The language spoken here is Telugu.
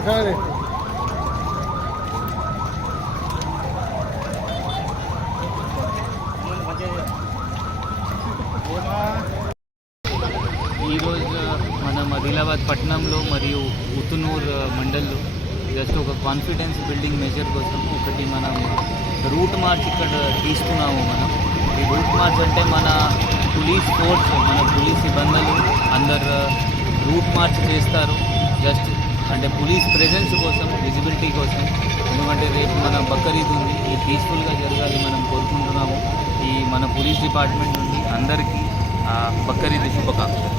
ఈరోజు మనం ఆదిలాబాద్ పట్టణంలో మరియు ఉతునూర్ మండల్లో జస్ట్ ఒక కాన్ఫిడెన్స్ బిల్డింగ్ మెజర్ కోసం ఒకటి మనం రూట్ మార్చ్ ఇక్కడ తీసుకున్నాము. ఈ రూట్ మార్చ్ అంటే మన పోలీస్ ఫోర్స్, మన పోలీస్ సిబ్బందులు అందరు రూట్ మార్చ్ చేస్తారు. జస్ట్ అంటే పోలీస్ ప్రెజెన్స్ కోసం, విజిబిలిటీ కోసం. ఎందుకంటే రేపు మన బక్రీద్ ఉంది, ఇది పీస్ఫుల్గా జరగాలి మనం కోరుకుంటున్నాము. ఈ మన పోలీస్ డిపార్ట్మెంట్ నుండి అందరికీ బక్రీద్ శుభాకాంక్షలు.